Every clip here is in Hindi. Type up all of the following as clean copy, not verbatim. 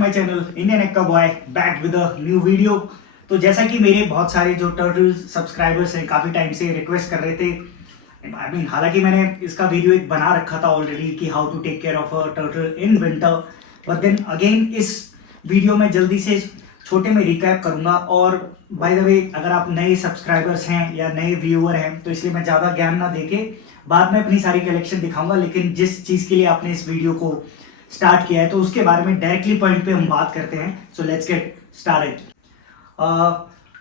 My channel Indian Ekka boy back with a new video. तो जैसा कि मेरे बहुत सारे जो टर्टल सब्सक्राइबर्स हैं काफ़ी टाइम से रिक्वेस्ट कर रहे थे, हालांकि मैंने इसका वीडियो एक बना रखा था ऑलरेडी कि how to take care of a turtle in winter, but then again इस वीडियो में जल्दी से छोटे में रिकैप करूंगा। और बाय द वे, अगर आप नए सब्सक्राइबर्स हैं या नए व्यूअर हैं तो इसलिए मैं ज़्यादा ज्ञान ना देके बाद में अपनी सारी कलेक्शन दिखाऊंगा, लेकिन जिस चीज़ के लिए आपने इस वीडियो को स्टार्ट किया है तो उसके बारे में डायरेक्टली पॉइंट पे हम बात करते हैं। So let's get started.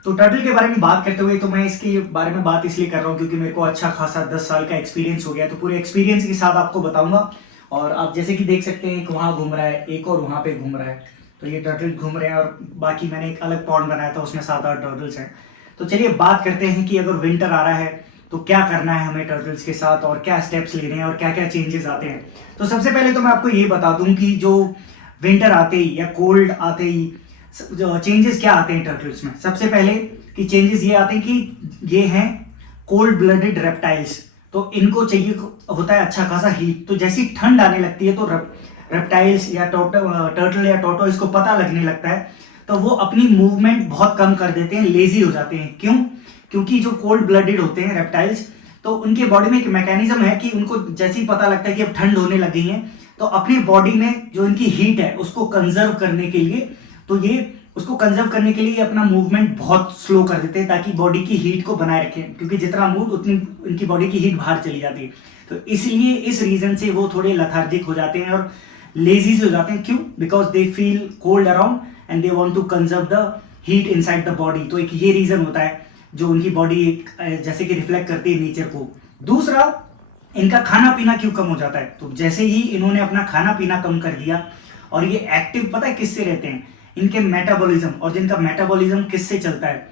तो टर्टल के बारे में बात करते हुए तो मैं इसके बारे में बात इसलिए कर रहा हूँ क्योंकि मेरे को अच्छा खासा 10 साल का एक्सपीरियंस हो गया, तो पूरे एक्सपीरियंस के साथ आपको बताऊंगा। और आप जैसे कि देख सकते हैं, एक वहाँ घूम रहा है, एक और वहाँ पे घूम रहा है, तो ये टर्टल घूम रहे हैं और बाकी मैंने एक अलग पॉन्ड बनाया था, उसमें 7-8 टर्टल्स हैं। तो चलिए बात करते हैं कि अगर विंटर आ रहा है तो क्या करना है हमें टर्टल्स के साथ और क्या स्टेप्स लेने हैं और क्या क्या चेंजेस आते हैं। तो सबसे पहले तो मैं आपको ये बता दूं कि जो विंटर आते ही या कोल्ड आते ही चेंजेस क्या आते हैं टर्टल्स में। सबसे पहले कि चेंजेस ये आते हैं कि ये हैं कोल्ड ब्लडेड रेप्टाइल्स, तो इनको चाहिए होता है अच्छा खासा हीट। तो जैसी ठंड आने लगती है तो रेप्टाइल्स या टर्टल या टोटो इसको पता लगने लगता है, तो वो अपनी मूवमेंट बहुत कम कर देते हैं, लेजी हो जाते हैं। क्यों? क्योंकि जो कोल्ड ब्लडेड होते हैं रेप्टाइल्स, तो उनके बॉडी में एक मैकेनिज्म है कि उनको जैसे ही पता लगता है कि अब ठंड होने लग गई है, तो अपनी बॉडी में जो इनकी हीट है उसको कंजर्व करने के लिए, तो ये उसको कंजर्व करने के लिए अपना मूवमेंट बहुत स्लो कर देते हैं ताकि बॉडी की हीट को बनाए रखें, क्योंकि जितना मूव उतनी इनकी बॉडी की हीट बाहर चली जाती है। तो इसलिए इस रीजन से वो थोड़े लथार्जिक हो जाते हैं और लेजी हो जाते हैं। क्यों? Because they feel cold around and they want to conserve the heat inside the body. तो एक ये रीजन होता है जो उनकी बॉडी जैसे कि रिफ्लेक्ट करती है नेचर को। दूसरा, इनका खाना पीना क्यों कम हो जाता है? तो जैसे ही इन्होंने अपना खाना पीना कम कर दिया और ये एक्टिव पता है किससे रहते हैं? इनके मेटाबॉलिज्म, और जिनका मेटाबॉलिज्म किससे चलता है?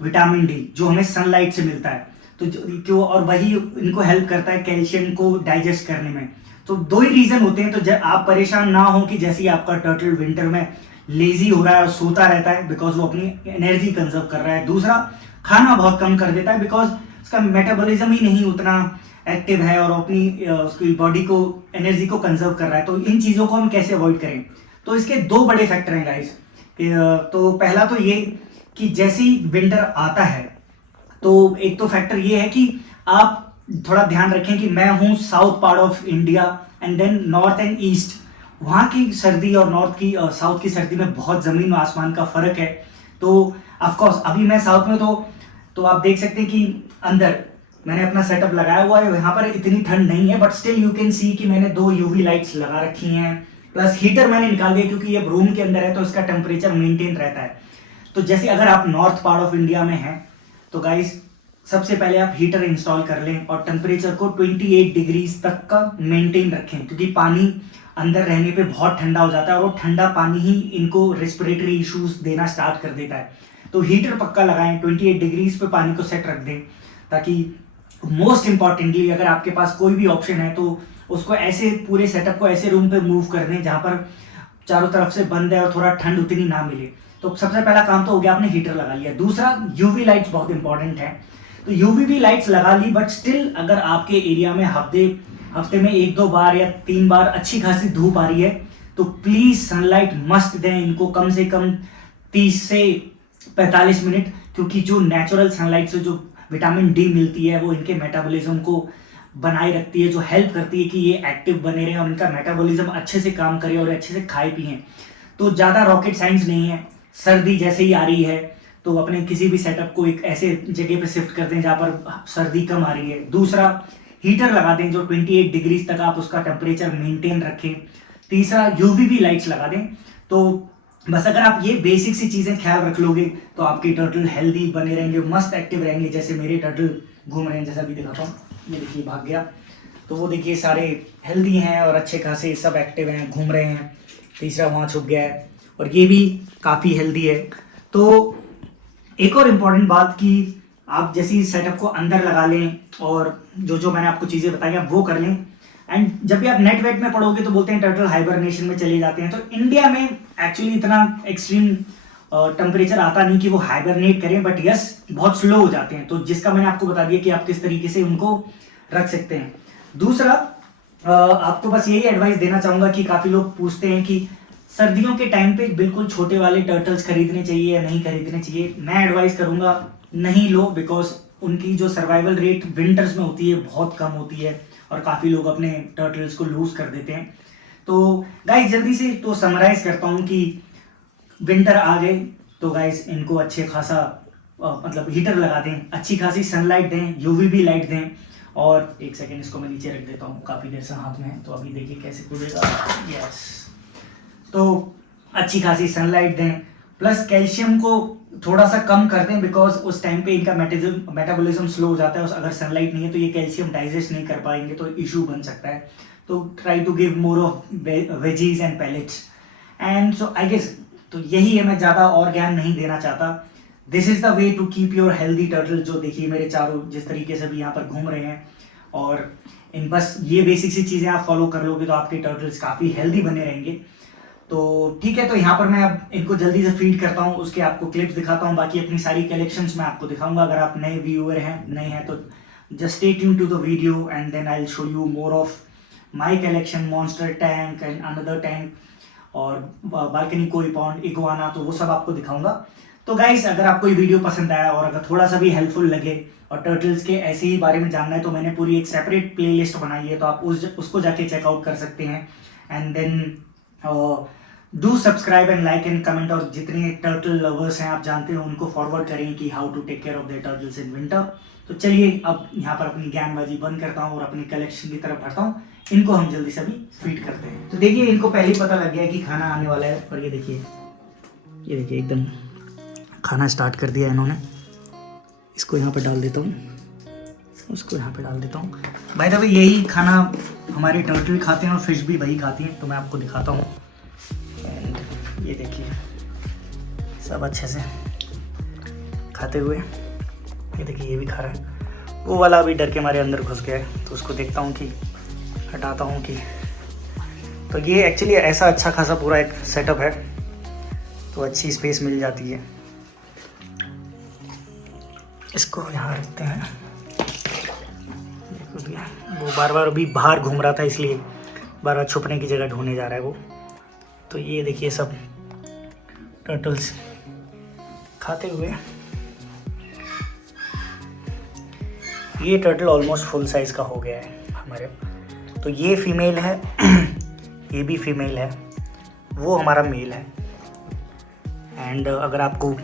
विटामिन डी, जो हमें सनलाइट से मिलता है, तो क्यों, और वही इनको हेल्प करता है कैल्शियम को डाइजेस्ट करने में। तो दो ही रीजन होते हैं। तो जब आप परेशान ना हो कि जैसे आपका टर्टल विंटर में लेजी हो रहा है और सोता रहता है बिकॉज वो अपनी एनर्जी कंजर्व कर रहा है। दूसरा, खाना बहुत कम कर देता है बिकॉज उसका मेटाबॉलिज्म ही नहीं उतना एक्टिव है और अपनी उसकी बॉडी को एनर्जी को कंजर्व कर रहा है। तो इन चीज़ों को हम कैसे अवॉइड करें? तो इसके दो बड़े फैक्टर हैं गाइस। तो पहला तो ये कि जैसे ही विंटर आता है तो एक तो फैक्टर ये है कि आप थोड़ा ध्यान रखें कि मैं हूँ south part of India and then north and east, वहाँ की सर्दी और नॉर्थ की साउथ की सर्दी में बहुत ज़मीन और आसमान का फ़र्क है। तो ऑफकोर्स अभी मैं साउथ में तो आप देख सकते हैं कि अंदर मैंने अपना सेटअप लगाया हुआ है, यहाँ पर इतनी ठंड नहीं है, but still you can see कि मैंने 2 यूवी लाइट्स लगा रखी हैं, प्लस हीटर मैंने निकाल दिया क्योंकि ये रूम के अंदर है तो इसका टेम्परेचर मेंटेन रहता है। तो जैसे अगर आप नॉर्थ पार्ट ऑफ इंडिया में हैं तो गाइस सबसे पहले आप हीटर इंस्टॉल कर लें और टेम्परेचर को 28 डिग्रीज तक का मेंटेन रखें, क्योंकि पानी अंदर रहने पे बहुत ठंडा हो जाता है और वो ठंडा पानी ही इनको रेस्पिरेटरी इश्यूज देना स्टार्ट कर देता है। तो हीटर पक्का लगाएं, 28 डिग्रीज पे पानी को सेट रख दें, ताकि मोस्ट इंपॉर्टेंटली अगर आपके पास कोई भी ऑप्शन है तो उसको ऐसे पूरे सेटअप को ऐसे रूम पे मूव कर दें जहाँ पर चारों तरफ से बंद है और थोड़ा ठंड उतनी ना मिले। तो सबसे पहला काम तो हो गया, आपने हीटर लगा लिया। दूसरा, यूवी लाइट्स बहुत इंपॉर्टेंट है। तो यूवी लाइट्स लगा ली, बट स्टिल अगर आपके एरिया में हफ्ते में 1-2 बार या 3 बार अच्छी खासी धूप आ रही है तो प्लीज सनलाइट मस्ट दें इनको कम से कम 30 से 45 मिनट, क्योंकि जो नेचुरल सनलाइट से जो विटामिन डी मिलती है वो इनके मेटाबॉलिज्म को बनाए रखती है, जो हेल्प करती है कि ये एक्टिव बने रहे और इनका मेटाबॉलिज्म अच्छे से काम करे और अच्छे से खाए पिए। तो ज़्यादा रॉकेट साइंस नहीं है। सर्दी जैसे ही आ रही है तो अपने किसी भी सेटअप को एक ऐसे जगह पे शिफ्ट कर दें जहाँ पर सर्दी कम आ रही है। दूसरा, हीटर लगा दें जो 28 डिग्रीज तक आप उसका टेम्परेचर मेंटेन रखें। तीसरा, यूवी लाइट्स लगा दें। तो बस अगर आप ये बेसिक सी चीज़ें ख्याल रख लोगे तो आपके टर्टल हेल्दी बने रहेंगे, मस्त एक्टिव रहेंगे। जैसे मेरे टर्टल घूम रहे हैं, जैसा भी दिखाता हूँ, ये देखिए भाग गया, तो वो देखिए सारे हेल्दी हैं और अच्छे खासे सब एक्टिव हैं, घूम रहे हैं। तीसरा वहाँ छुप गया है और ये भी काफ़ी हेल्दी है। तो एक और इम्पॉर्टेंट बात कि आप जैसी सेटअप को अंदर लगा लें और जो मैंने आपको चीज़ें बताई आप वो कर लें। एंड जब भी आप नेट वेट में पढ़ोगे तो बोलते हैं टर्टल हाइबरनेशन में चले जाते हैं। तो इंडिया में एक्चुअली इतना एक्सट्रीम टेम्परेचर आता नहीं कि वो हाइबरनेट करें, बट यस बहुत स्लो हो जाते हैं। तो जिसका मैंने आपको बता दिया कि आप किस तरीके से उनको रख सकते हैं। दूसरा, आपको बस यही एडवाइस देना चाहूँगा कि काफ़ी लोग पूछते हैं कि सर्दियों के टाइम पे बिल्कुल छोटे वाले टर्टल्स खरीदने चाहिए या नहीं खरीदने चाहिए, मैं एडवाइस करूंगा नहीं लो, बिकॉज उनकी जो सर्वाइवल रेट विंटर्स में होती है बहुत कम होती है और काफ़ी लोग अपने टर्टल्स को लूज कर देते हैं। तो गाइस जल्दी से तो समराइज करता हूँ कि विंटर आ गए तो गाइस इनको अच्छे खासा मतलब हीटर लगा दें, अच्छी खासी सनलाइट दें, यूवीबी लाइट दें। और एक सेकेंड इसको मैं नीचे रख देता हूँ, काफ़ी देर से हाथ में है तो अभी देखिए कैसे कूदेगा। यस, तो अच्छी खासी सनलाइट दें, प्लस कैल्शियम को थोड़ा सा कम कर दें, बिकॉज उस टाइम पे इनका मेटाबॉलिज्म स्लो हो जाता है। अगर सनलाइट नहीं है तो ये कैल्शियम डाइजेस्ट नहीं कर पाएंगे तो इशू बन सकता है। तो try to give more of veggies and pellets and so I guess तो यही है, मैं ज़्यादा और ज्ञान नहीं देना चाहता। This is the way to keep your healthy turtle. जो देखिए मेरे चारों जिस तरीके से भी यहाँ पर घूम रहे हैं, और इन बस ये बेसिक सी चीज़ें आप फॉलो कर लोगे तो आपके टर्टल्स काफ़ी हेल्दी बने रहेंगे। तो ठीक है, तो यहाँ पर मैं अब इनको जल्दी से फीड करता हूँ, उसके आपको क्लिप्स दिखाता हूँ, बाकी अपनी सारी कलेक्शंस मैं आपको दिखाऊंगा। अगर आप नए व्यूअर हैं, नए हैं तो just stay tune to the video and then I will show you more of my collection, monster tank and another tank और बालकनी कोई पॉन्ड, इगुआना, तो वो सब आपको दिखाऊंगा। तो गाइस अगर आपको ये वीडियो पसंद आया और अगर थोड़ा सा भी हेल्पफुल लगे और टर्टल्स के ऐसे ही बारे में जानना है तो मैंने पूरी एक सेपरेट प्लेलिस्ट बनाई है, तो आप उसको जाके चेकआउट कर सकते हैं। And then do subscribe and like and comment, और जितने टर्टल लवर्स हैं आप जानते हैं उनको फॉरवर्ड करें कि how to take care of their turtles in winter. तो चलिए अब यहाँ पर अपनी ज्ञानबाजी बंद करता हूँ और अपनी कलेक्शन की तरफ बढ़ता हूँ। इनको हम जल्दी से अभी फीड करते हैं। तो देखिए इनको पहले पता लग गया कि खाना आने वाला है, और ये देखिए एकदम खाना स्टार्ट कर दिया इन्होंने। इसको यहाँ पर डाल देता हूँ, उसको यहाँ पे डाल देता हूँ। बाय द वे यही खाना हमारे टर्टल खाते हैं और फिश भी वही खाती हैं, तो मैं आपको दिखाता हूँ। एंड ये देखिए सब अच्छे से खाते हुए, ये देखिए ये भी खा रहा है। वो वाला अभी डर के हमारे अंदर घुस गया है, तो उसको देखता हूँ कि हटाता हूँ कि, तो ये एक्चुअली ऐसा अच्छा खासा पूरा एक सेटअप है, तो अच्छी स्पेस मिल जाती है। इसको यहाँ रखते हैं। देखो भैया वो बार बार अभी बाहर घूम रहा था, इसलिए बार बार छुपने की जगह ढूंढने जा रहा है वो। तो ये देखिए सब टर्टल्स खाते हुए। ये टर्टल ऑलमोस्ट फुल साइज़ का हो गया है हमारे। तो ये फीमेल है, ये भी फीमेल है, वो हमारा मेल है। एंड अगर आपको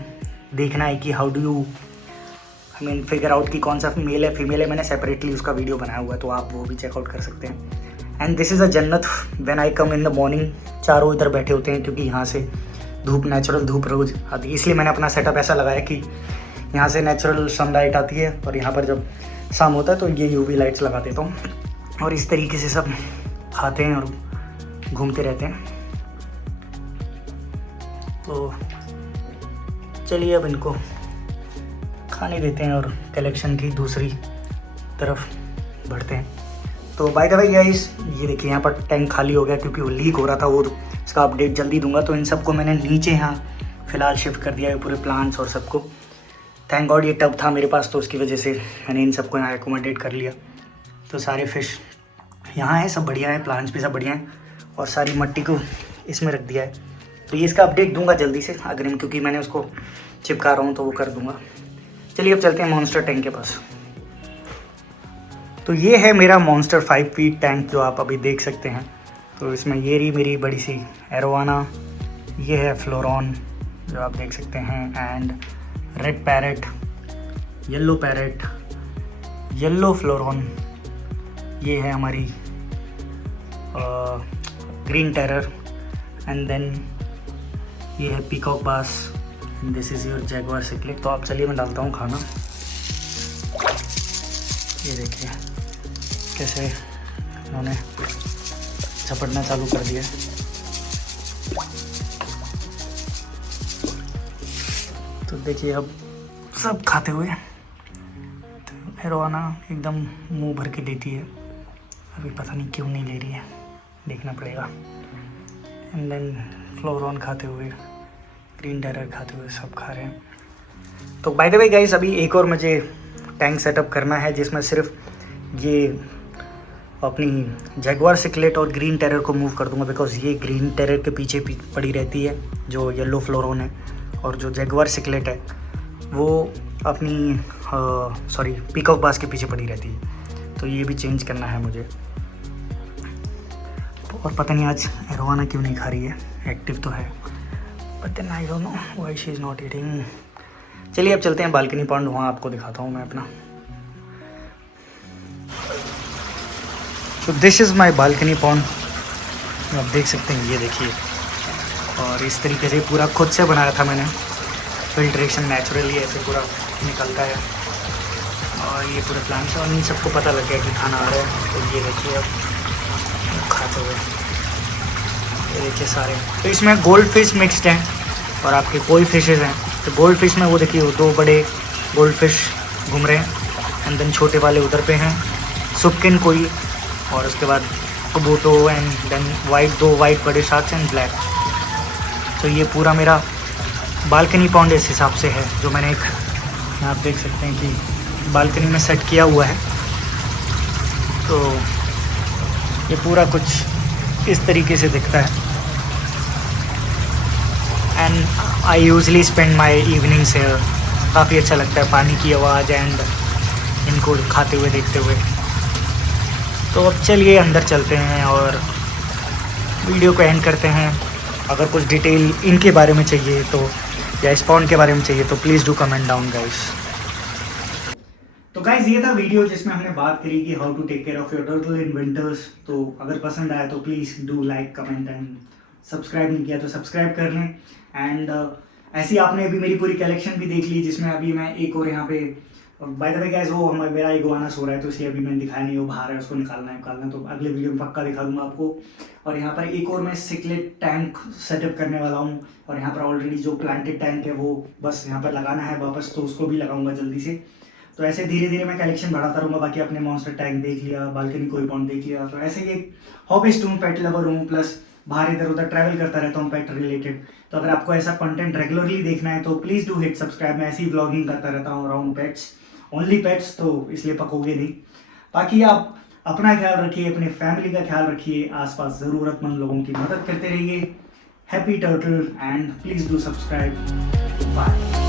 देखना है कि how do you figure out कि कौन सा मेल है फीमेल है, मैंने सेपरेटली उसका वीडियो बनाया हुआ है, तो आप वो भी चेकआउट कर सकते हैं। एंड दिस इज़ अ जन्नत when I come in the morning. चारों इधर बैठे होते हैं क्योंकि यहाँ से धूप, नेचुरल धूप रोज आती है, इसलिए मैंने अपना सेटअप ऐसा लगाया कि यहाँ से नेचुरल सनलाइट आती है, और यहाँ पर जब शाम होता है तो ये यूवी लाइट्स लगा देता हूँ, और इस तरीके से सब खाते हैं और घूमते रहते हैं। तो चलिए अब इनको खाने देते हैं और कलेक्शन की दूसरी तरफ बढ़ते हैं। तो बाय द वे गाइस ये देखिए यहाँ पर टैंक खाली हो गया क्योंकि वो लीक हो रहा था, वो इसका अपडेट जल्दी दूंगा। तो इन सबको मैंने नीचे यहाँ फ़िलहाल शिफ्ट कर दिया है, पूरे प्लांट्स और सबको। थैंक गॉड ये टब था मेरे पास, तो उसकी वजह से मैंने इन सबको यहाँ एकोमोडेट कर लिया। तो सारे फिश यहाँ हैं, सब बढ़िया है, प्लांट्स भी सब बढ़िया हैं, और सारी मट्टी को इसमें रख दिया है। तो ये इसका अपडेट दूंगा जल्दी से अग्रिम, क्योंकि मैंने उसको चिपका रहा हूँ तो वो कर दूंगा। चलिए अब चलते हैं मॉन्स्टर टैंक के पास। तो ये है मेरा मॉन्स्टर 5 फीट टैंक जो आप अभी देख सकते हैं। तो इसमें ये रही मेरी बड़ी सी एरोवाना, ये है फ्लोरॉन जो आप देख सकते हैं, and red parrot, yellow parrot, yellow फ्लोरॉन, ये है हमारी ग्रीन टेरर, एंड देन ये है पीकॉक बास, दिस इज़ योर जैगुआर सिक्लिक। तो आप चलिए मैं डालता हूँ खाना। ये देखिए कैसे उन्होंने झपटना चालू कर दिया। तो देखिए अब सब खाते हुए। तो एरोवाना एकदम मुंह भर के लेती है, अभी पता नहीं क्यों नहीं ले रही है, देखना पड़ेगा। एंड देन फ्लोरॉन खाते हुए, ग्रीन टेरर खाते हुए, सब खा रहे हैं। तो बाय द वे गाइस अभी एक और मुझे टैंक सेटअप करना है जिसमें सिर्फ ये अपनी जैगुआर सिकलेट और ग्रीन टेरर को मूव कर दूंगा, बिकॉज ये ग्रीन टेरर के पीछे पड़ी रहती है जो येलो फ्लोरोन है, और जो जैगुआर सिकलेट है वो अपनी पीकॉक बास के पीछे पड़ी रहती है। तो ये भी चेंज करना है मुझे। और पता नहीं आज एरोवाना क्यों नहीं खा रही है, एक्टिव तो है, but then I don't know why she is not eating. चलिए अब चलते हैं बालकनी पॉन्ड, वहाँ आपको दिखाता हूँ मैं अपना। तो this is my balcony pond, आप देख सकते हैं, ये देखिए। और इस तरीके से पूरा खुद से बनाया था मैंने, फिल्ट्रेशन नेचुरली ऐसे पूरा निकलता है। और ये पूरे प्लांट्स, और इन सबको पता लग गया कि खाना आ रहा है, तो ये देखिए अब खाते हुए, ये देखिए सारे। तो इसमें गोल्ड फिश मिक्सड हैं और आपके कोई फिशेज़ हैं। तो गोल्ड फिश में वो देखिए वो 2 बड़े गोल्ड फिश घूम रहे हैं, एंड देन छोटे वाले उधर पे हैं, सुपकिन कोई, और उसके बाद कबूतो, एंड देन दो वाइट बड़े शार्क्स एंड ब्लैक। तो ये पूरा मेरा बालकनी पॉन्ड इस हिसाब से है, जो मैंने एक, आप देख सकते हैं कि बालकनी में सेट किया हुआ है। तो ये पूरा कुछ इस तरीके से दिखता है। And I usually spend my evenings here. काफ़ी अच्छा लगता है पानी की आवाज़ एंड इनको खाते हुए देखते हुए। तो अब चलिए अंदर चलते हैं और वीडियो को एंड करते हैं। अगर कुछ डिटेल इनके बारे में चाहिए तो, या इस पॉन्ड के बारे में चाहिए, तो please do comment down guys. तो गाइस ये था वीडियो जिसमें हमने बात करी कि how to take care of your turtle in winters. तो अगर पसंद आया तो please do like, comment and subscribe नहीं किया तो सब्सक्राइब कर लें। एंड ऐसे ही आपने अभी मेरी पूरी कलेक्शन भी देख ली, जिसमें अभी मैं एक और यहाँ पे, बाय द वे गाइस, वो मेरा इगुआना सो रहा है तो इसलिए अभी मैंने दिखाया नहीं, वो बाहर है, उसको निकालना है, तो अगले वीडियो में पक्का दिखा दूंगा आपको। और यहाँ पर एक और मैं सिकलेट टैंक सेटअप करने वाला हूँ, और यहाँ पर ऑलरेडी जो प्लांटेड टैंक है वो बस यहाँ पर लगाना है वापस, तो उसको भी लगाऊंगा जल्दी से। तो ऐसे धीरे धीरे मैं कलेक्शन बढ़ाता रहूँगा। बाकी अपने मॉन्स्टर टैंक देख लिया, बालकनी कोई पॉन्ड देख लिया, तो ऐसे ही एक हॉबिस्ट हूँ, पेट लवर हूँ, प्लस बाहर इधर उधर ट्रैवल करता रहता हूँ पेट रिलेटेड। तो अगर आपको ऐसा कंटेंट रेगुलरली देखना है तो प्लीज़ डू हिट सब्सक्राइब। मैं ऐसी व्लॉगिंग करता रहता हूँ अराउंड पेट्स, ओनली पेट्स, तो इसलिए पकोगे नहीं। बाकी आप अपना ख्याल रखिए, अपने फैमिली का ख्याल रखिए, आसपास ज़रूरतमंद लोगों की मदद करते रहिए। Happy turtle and please do subscribe. Bye.